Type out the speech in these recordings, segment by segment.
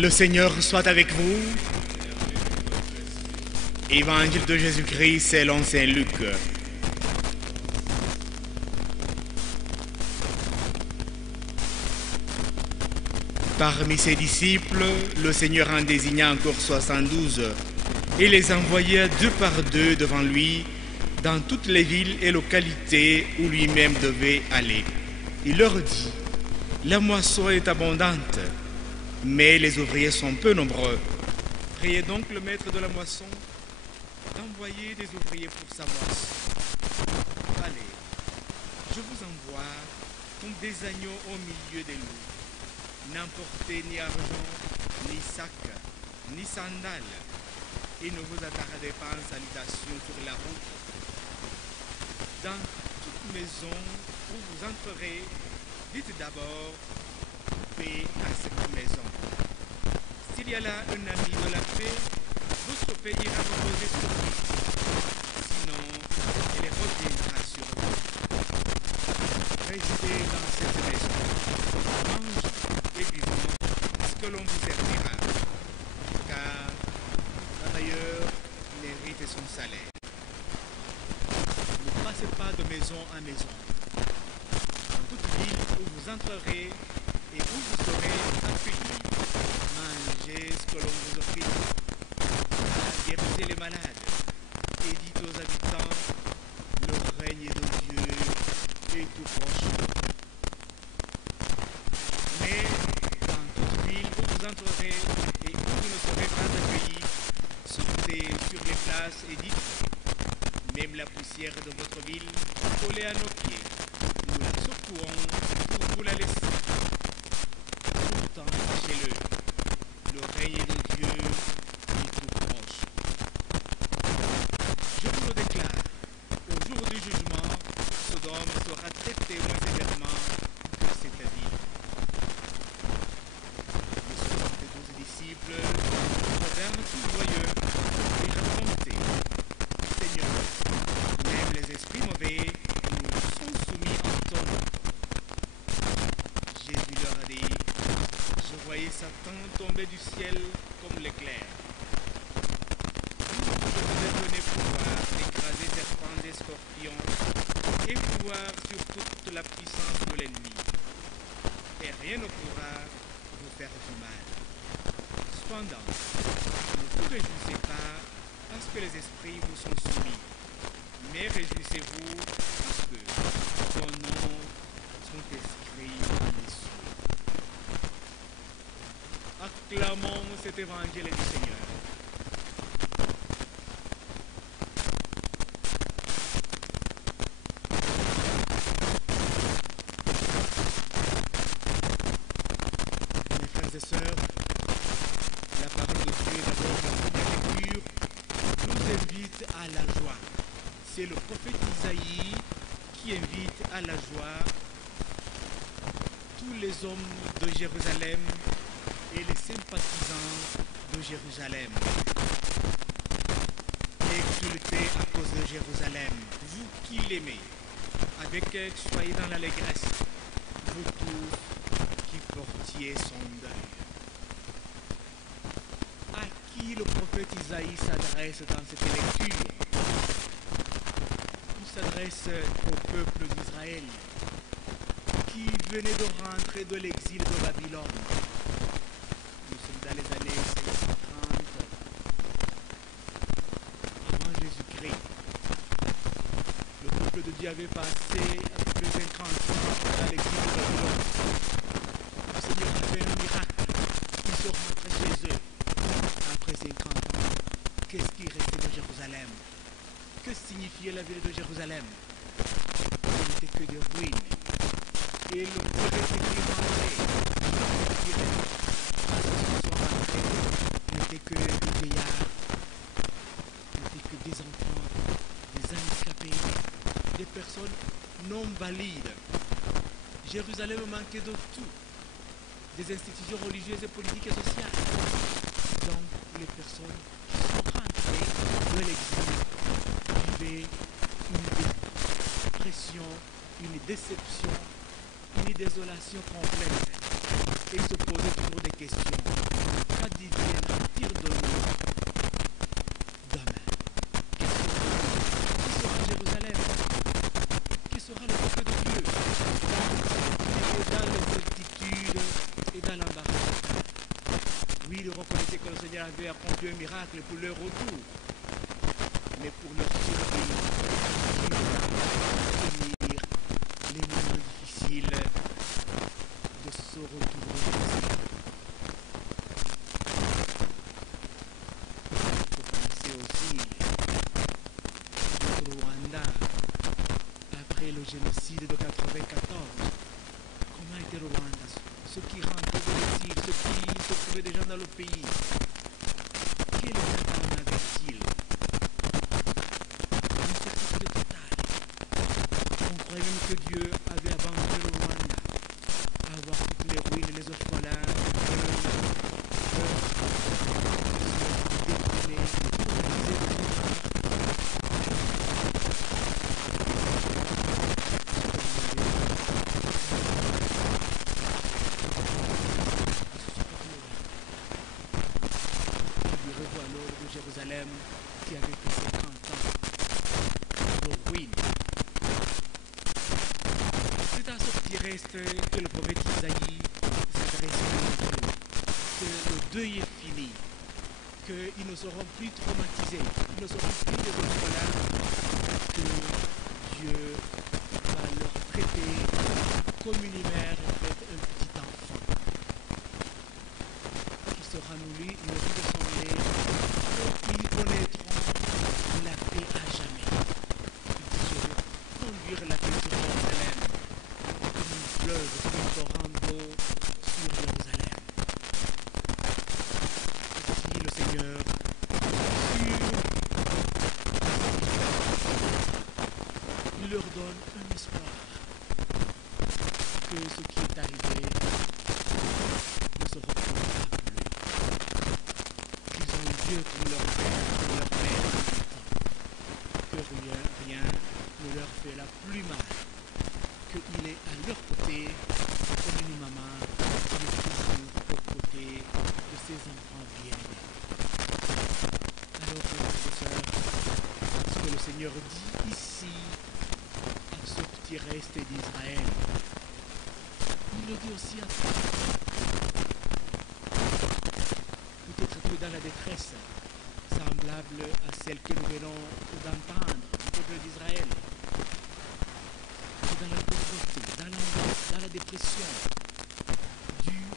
Le Seigneur soit avec vous. Évangile de Jésus-Christ selon saint Luc. Parmi ses disciples, le Seigneur en désigna encore 72 et les envoya deux par deux devant lui dans toutes les villes et localités où lui-même devait aller. Il leur dit: la moisson est abondante, mais les ouvriers sont peu nombreux. Priez donc le maître de la moisson d'envoyer des ouvriers pour sa moisson. Allez, je vous envoie comme des agneaux au milieu des loups. N'emportez ni argent, ni sac, ni sandales, et ne vous attardez pas en salutation sur la route. Dans toute maison où vous entrerez, dites d'abord: paix à cette maison. S'il y a là un ami de la paix, votre paix ira reposer sur lui. Sinon, elle reviendra sur vous. Restez dans cette maison. Mangez et buvez ce que l'on vous servira, car par ailleurs mérite son salaire. Ne passez pas de maison en maison. Dans toute ville où vous entrerez et où vous serez accueillis, mangez ce que l'on vous offrira. Guérissez les malades et dites aux habitants: le règne de Dieu est tout proche. Mais dans toute ville où vous entrerez et où vous ne serez pas accueillis, sautez sur les places et dites: même la poussière de votre ville collée à nos pieds, nous la secouons pour vous la laisser. Pourtant, sachez-le, le règne de Dieu est tout proche. Je vous le déclare, au jour du jugement, Sodome sera traité moins sévèrement que cette ville. Les 72 disciples revinrent tout joyeux et racontaient: Seigneur, même les esprits mauvais nous sont soumis en ton nom. Jésus leur a dit: je voyais Satan tomber du ciel comme l'éclair. Je vous ai donné pouvoir d'écraser serpents et scorpions et pouvoir sur toute la puissance de l'ennemi. Et rien ne pourra vous faire du mal. Cependant, ne vous réjouissez pas parce que les esprits vous sont soumis, mais réjouissez-vous parce que vos noms sont inscrits dans les cieux. Acclamons cet évangile du Seigneur. Mes frères et sœurs, la parole de Dieu, d'abord la première lecture, nous invite à la joie. C'est le prophète Isaïe qui invite à la joie tous les hommes de Jérusalem et les sympathisants de Jérusalem. Exultez à cause de Jérusalem, vous qui l'aimez. Avec elle, soyez dans l'allégresse, vous tous qui portiez son deuil. À qui le prophète Isaïe s'adresse dans cette lecture? Il s'adresse au peuple d'Israël qui venait de rentrer de l'exil de Babylone. Nous sommes dans les années 530 avant Jésus-Christ. Le peuple de Dieu avait passé plus de 50 ans dans l'exil de Babylone. Le Seigneur a fait un miracle. Ils sont rentrés chez eux après 50 ans. Qu'est-ce qui restait de Jérusalem? Que signifiait la ville de Jérusalem? Ce n'était que des ruines. Et le prophète était rentré. N'était que des vieillards, n'était que des enfants, des handicapés, des personnes non valides. Jérusalem manquait de tout, des institutions religieuses et politiques et sociales. Donc les personnes qui sont rentrées de l'exil vivaient une dépression, une déception, une désolation complète. Et se posaient toujours des questions. pensé que le Seigneur avait accompli un miracle pour leur retour. Mais pour leur survie, il va tenir les moments difficiles de ce retour au Seigneur. Il faut penser aussi au Rwanda, après le génocide de 1994. Comment était le Rwanda? Ceux qui rentraient de l'exil, ceux qui se trouvaient déjà dans le pays, quel état en avait-il? Une certitude totale. On croyait même que Dieu avait abandonné le Rwanda à voir toutes les ruines, les orphelins, Jérusalem qui avait fait 50 ans de ruines. C'est à ce petit reste que le prophète Isaïe s'adresse à nous. Que le deuil est fini, qu'ils ne seront plus traumatisés, ils ne seront plus des orphelins, que Dieu va leur traiter comme une mère traite un petit enfant, qui sera nourri de son lait. Ils connaîtront la paix à jamais. Ils sauront conduire la paix sur Jérusalem comme un fleuve, comme un torrent d'eau sur Jérusalem. Ici, le Seigneur, il leur donne un espoir que ce qui est arrivé ne se reproduira plus. Qu'ils ont Dieu comme leur père, comme leur mère en même temps. Que rien ne leur fait la plus mal. Qu'il est à leur côté comme une maman qui est toujours aux côtés de ses enfants bien-aimés. Alors, frères et sœurs, ce que le Seigneur dit ici à ce petit reste d'Israël, il le dit aussi à toi. Peut-être que dans la détresse semblable à celle que nous venons d'entendre du peuple d'Israël, dans la pauvreté, dans l'angoisse, dans la dépression, due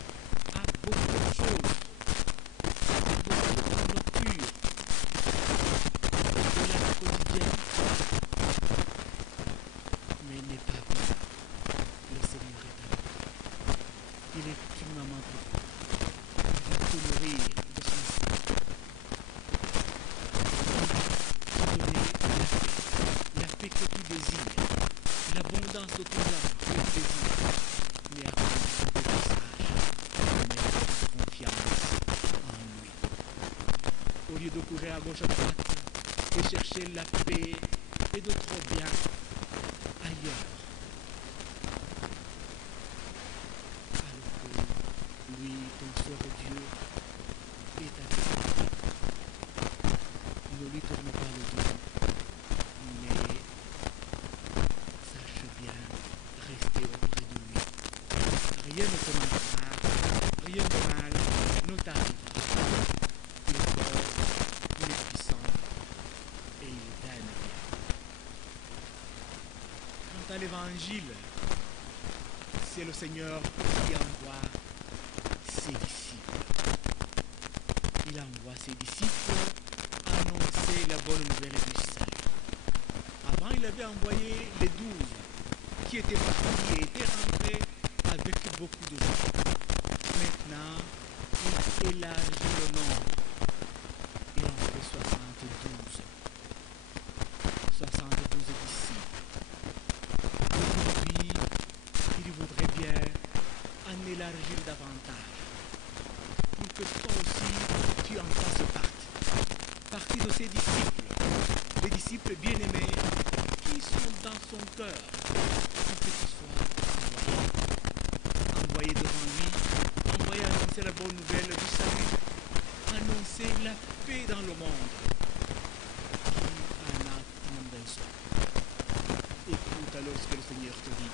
à beaucoup de choses, beaucoup de nourriture, de la vie quotidienne, mais il n'est pas bien. Le Seigneur est avec toi. Il est une maman pour toi. Il va te nourrir de son sein. Il va te donner la paix que tu désires, l'abondance de ton âme que tu désires, mais à condition que tu saches mettre confiance en lui. Au lieu de courir à gauche à droite et chercher la paix et d'autres biens ailleurs, alors que lui, ton sœur Dieu, est avec toi. Ne lui tourne pas le dos, mais sache bien rester auprès de lui. Rien ne te manquera, rien de mal ne t'arrivera. Il est fort, il est puissant et il t'aime bien. Quant à l'évangile, c'est le Seigneur qui envoie ses disciples. Il envoie ses disciples annoncer la bonne nouvelle du salut. Avant, il avait envoyé les 12 qui étaient partis et étaient rentrés avec beaucoup de gens. Maintenant, il élargit le nombre. Il en fait 72. 72 disciples. Aujourd'hui, il voudrait bien en élargir davantage pour que toi aussi tu en fasses partie de ses disciples, des disciples bien-aimés qui sont dans son cœur, pour que tu sois envoyé devant lui, envoyé annoncer la bonne nouvelle du salut, annoncer la paix dans le monde. Qui en a tant besoin? Écoute alors ce que le Seigneur te dit.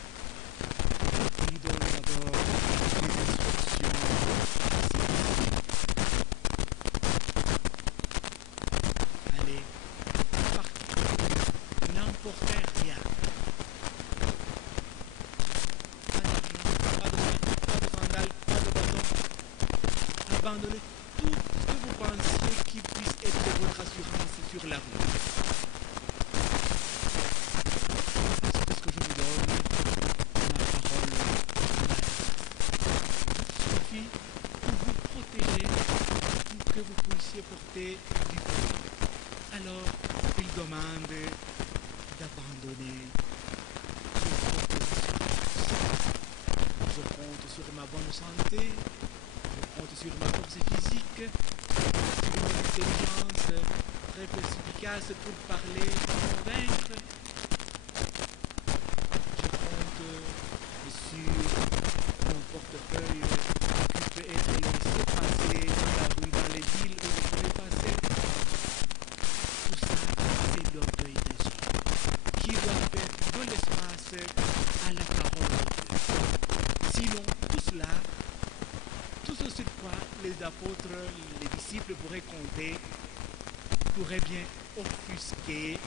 Il donne d'abord des instructions à ses disciples. sur la rue. Parce que je vous donne ma parole à la grâce. Il suffit pour vous protéger, pour que vous puissiez porter du fruit. Alors, il demande d'abandonner vos propres assurances. Je compte sur ma bonne santé, je compte sur ma force physique, sur mon intelligence très efficace pour parler, pour convaincre. Je compte sur mon portefeuille qui peut être laissé passer dans la rue, dans les villes où je pourrais passer. Tout ça, c'est l'orgueil des hommes qui doivent faire de l'espace à la parole de Dieu. Sinon, tout cela, tout ce sur quoi les apôtres, les disciples pourraient compter, pourrait bien offusquer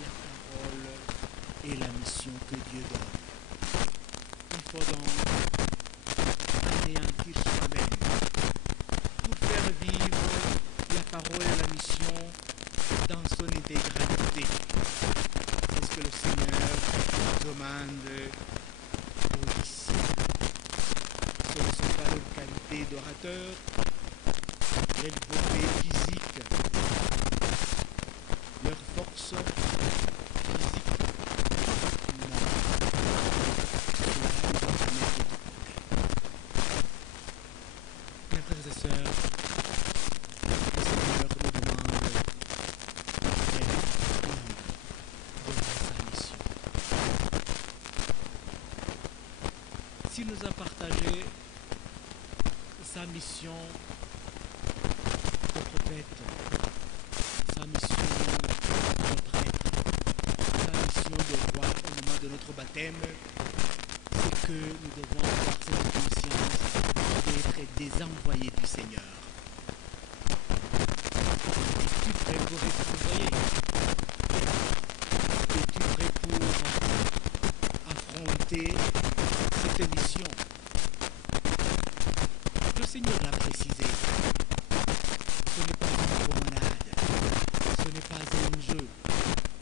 la parole et la mission que Dieu donne. Il faut donc anéantir soi-même pour faire vivre la parole et la mission dans son intégralité. C'est ce que le Seigneur demande aux disciples. Ce ne sont pas leurs qualités d'orateur, leur beauté physique, leur force physique. Non. Cela, ils vont se mettre de côté. Mes frères et sœurs, le Seigneur nous demande d'être humble devant sa mission. S'il nous a partagé sa mission de prophète, sa mission de prêtre, sa mission de roi au moment de notre baptême, c'est que nous devons avoir cette conscience d'être des envoyés du Seigneur. Es-tu prêt pour être envoyé? Es-tu prêt pour affronter cette mission? Le Seigneur l'a précisé. Ce n'est pas une promenade, ce n'est pas un jeu,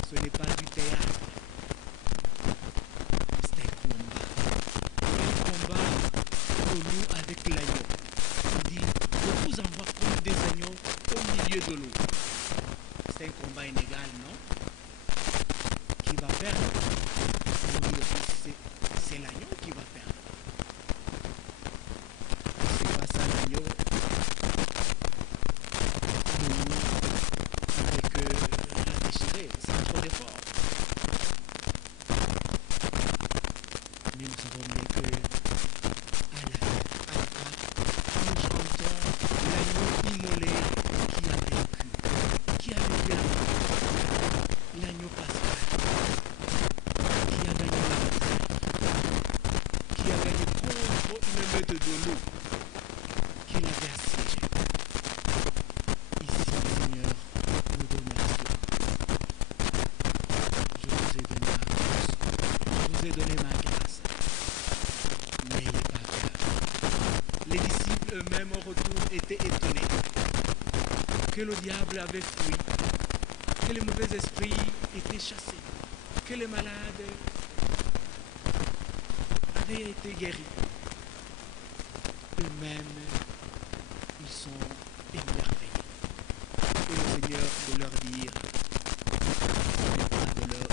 ce n'est pas du théâtre. C'est un combat pour nous avec l'agneau. Il dit, je vous envoie comme des agneaux au milieu de l'eau. C'est un combat inégal, non? Qui va perdre? C'est l'agneau qui va perdre. C'est pas ça l'agneau. Avec la déchirée, c'est trop d'efforts. Mais nous savons bien que à la fin, nous chantons l'agneau immolé qui a vaincu la mort. L'agneau pascal qui a gagné la bataille, qui a gagné contre une meute de loup qu'il avait assiégée. Ici, le Seigneur nous donne la assurance. Je vous ai donné ma force, je vous ai donné ma grâce. N'ayez pas peur. Les disciples eux-mêmes au retour étaient étonnés que le diable avait fui, que les mauvais esprits étaient chassés, que les malades avaient été guéris. Eux-mêmes, ils sont émerveillés. Et le Seigneur de leur dire, ce n'est pas de leur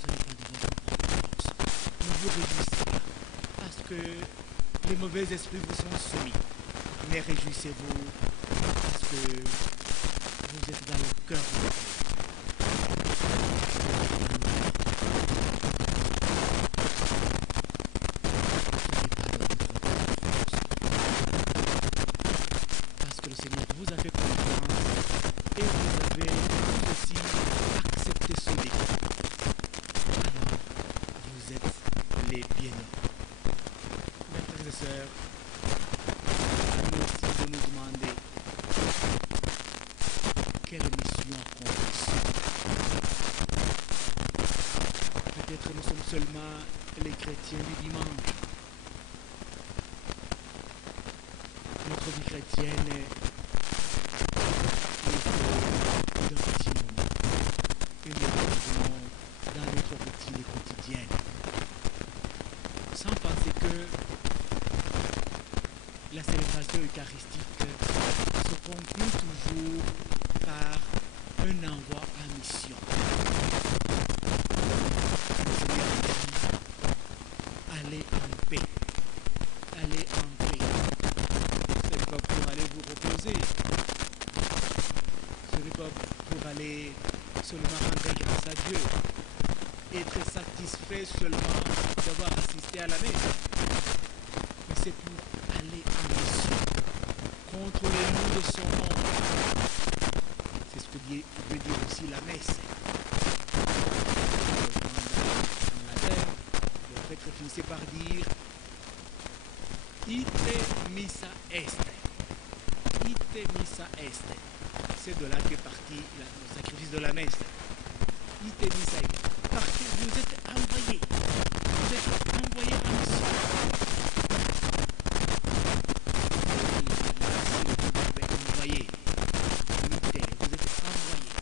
ce n'est pas de votre propre force. Ne vous réjouissez pas, parce que les mauvais esprits vous sont soumis. Mais réjouissez-vous, parce que vous êtes dans le cœur de Dieu. Parce que le Seigneur vous a fait confiance et vous avez vous aussi accepté ce défi. Alors, vous êtes les bienheureux. Mes frères et sœurs, à nous aussi de nous demander quelle mission accomplissons. Peut-être nous sommes seulement les chrétiens du dimanche. Nous notre vie chrétienne est d'un petit moment. Et nous revenons dans notre routine quotidienne. Sans penser que la célébration eucharistique se conclut toujours par un envoi en mission. Le Seigneur dit, allez en paix. Allez en paix. Ce n'est pas pour aller vous reposer. Ce n'est pas pour aller seulement rendre grâce à Dieu. Être satisfait seulement d'avoir assisté à la messe. Mais c'est pour aller en mission contre les maux de son nom. C'est ce que veut dire aussi la messe. En latin, le prêtre finissait par dire Ite missa est. Ite missa est. C'est de là qu'est parti le sacrifice de la messe. Ite missa est. Parce que vous êtes envoyés. Vous êtes envoyés en mission. Envoyés. Vous êtes envoyés.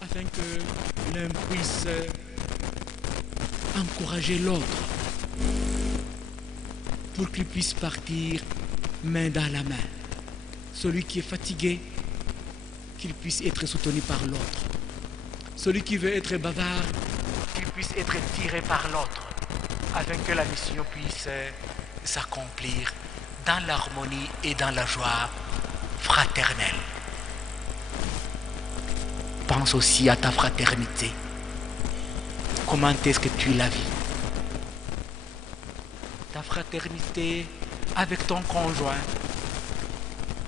Afin que l'un puisse encourager l'autre pour qu'il puisse partir main dans la main. Celui qui est fatigué, qu'il puisse être soutenu par l'autre. Celui qui veut être bavard, qu'il puisse être tiré par l'autre, afin que la mission puisse s'accomplir dans l'harmonie et dans la joie fraternelle. Pense aussi à ta fraternité. Comment est-ce que tu la vis? Ta fraternité avec ton conjoint,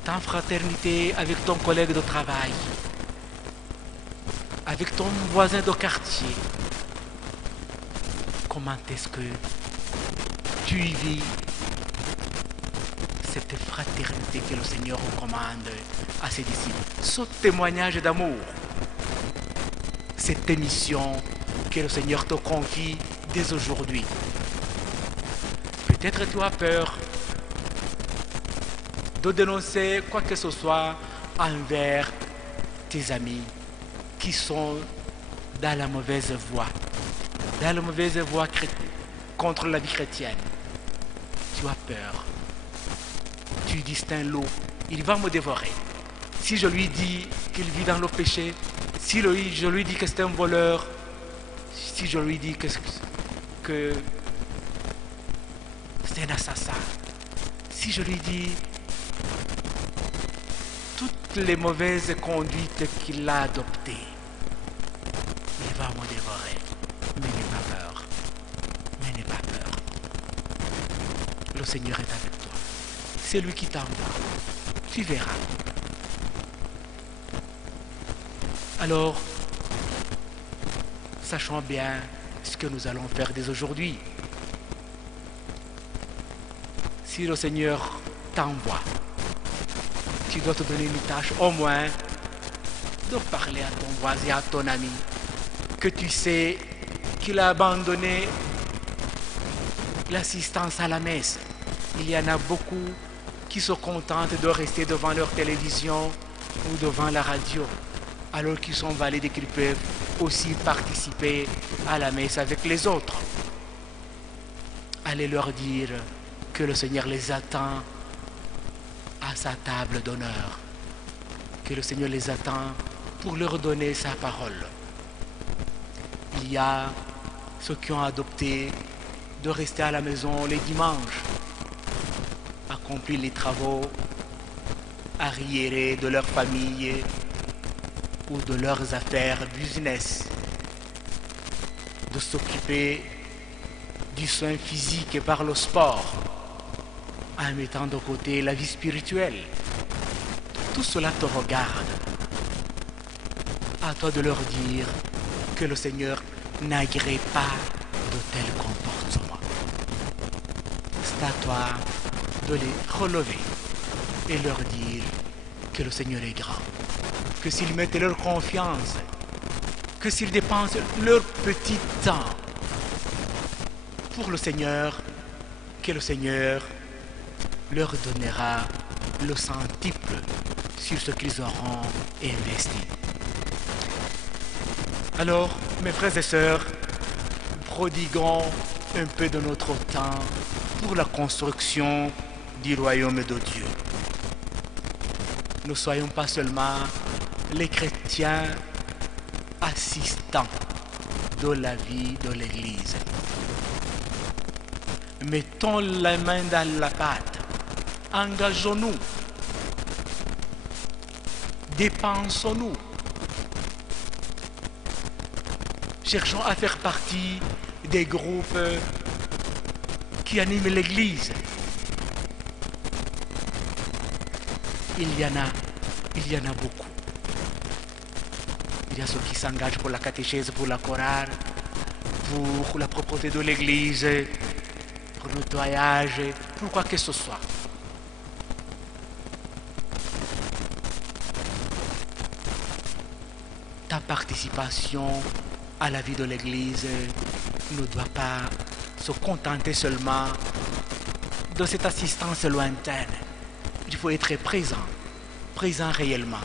ta fraternité avec ton collègue de travail, avec ton voisin de quartier. Comment est-ce que tu y vis cette fraternité que le Seigneur recommande à ses disciples? Ce témoignage d'amour, cette émission que le Seigneur te confie dès aujourd'hui. Peut-être tu as peur de dénoncer quoi que ce soit envers tes amis qui sont dans la mauvaise voie contre la vie chrétienne. Tu as peur. Tu distingues l'eau, il va me dévorer. Si je lui dis qu'il vit dans le péché, si je lui dis que c'est un voleur, si je lui dis que c'est un assassin, si je lui dis toutes les mauvaises conduites qu'il a adoptées, il va me dévorer. Mais n'aie pas peur. Mais n'aie pas peur. Le Seigneur est avec toi. C'est lui qui t'envoie. Tu verras. Alors, sachons bien ce que nous allons faire dès aujourd'hui. Si le Seigneur t'envoie, tu dois te donner une tâche au moins de parler à ton voisin, à ton ami, que tu sais qu'il a abandonné l'assistance à la messe. Il y en a beaucoup qui se contentent de rester devant leur télévision ou devant la radio, alors qu'ils sont valides et qu'ils peuvent aussi participer à la messe avec les autres. Allez leur dire que le Seigneur les attend à sa table d'honneur, que le Seigneur les attend pour leur donner sa parole. Il y a ceux qui ont adopté de rester à la maison les dimanches, accomplir les travaux arriérés de leur famille ou de leurs affaires business, de s'occuper du soin physique par le sport, en mettant de côté la vie spirituelle. Tout cela te regarde. À toi de leur dire que le Seigneur n'agrée pas de tels comportements. C'est à toi de les relever et leur dire que le Seigneur est grand, que s'ils mettent leur confiance, que s'ils dépensent leur petit temps pour le Seigneur, que le Seigneur leur donnera le centuple sur ce qu'ils auront investi. Alors, mes frères et sœurs, prodiguons un peu de notre temps pour la construction du royaume de Dieu. Ne soyons pas seulement les chrétiens assistants de la vie de l'Église. Mettons la main dans la pâte, engageons-nous, dépensons-nous, cherchons à faire partie des groupes qui animent l'Église. Il y en a beaucoup. Il y a ceux qui s'engagent pour la catéchèse, pour la chorale, pour la propreté de l'Église, pour le nettoyage, pour quoi que ce soit. Ta participation à la vie de l'Église ne doit pas se contenter seulement de cette assistance lointaine. Il faut être présent réellement,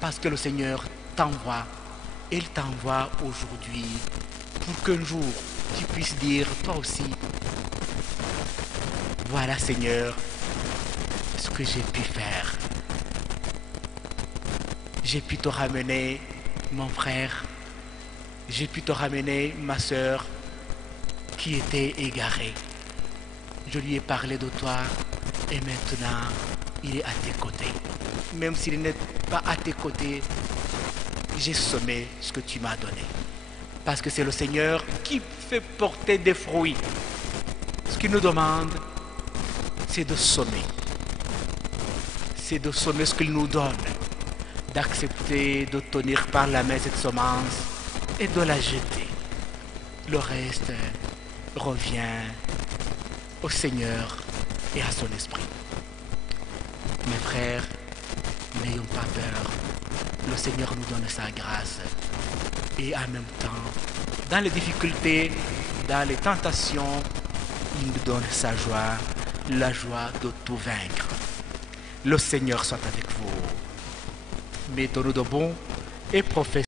parce que le Seigneur t'envoie. Il t'envoie aujourd'hui pour qu'un jour tu puisses dire toi aussi, voilà Seigneur ce que j'ai pu faire. J'ai pu te ramener mon frère, j'ai pu te ramener ma sœur qui était égarée. Je lui ai parlé de toi et maintenant il est à tes côtés. Même s'il n'est pas à tes côtés, j'ai semé ce que tu m'as donné. Parce que c'est le Seigneur qui fait porter des fruits. Ce qu'il nous demande, c'est de semer. C'est de semer ce qu'il nous donne. D'accepter de tenir par la main cette semence et de la jeter. Le reste revient au Seigneur et à son esprit. Mes frères, n'ayons pas peur. Le Seigneur nous donne sa grâce. Et en même temps, dans les difficultés, dans les tentations, il nous donne sa joie, la joie de tout vaincre. Le Seigneur soit avec vous. Mettons-nous debout et professons.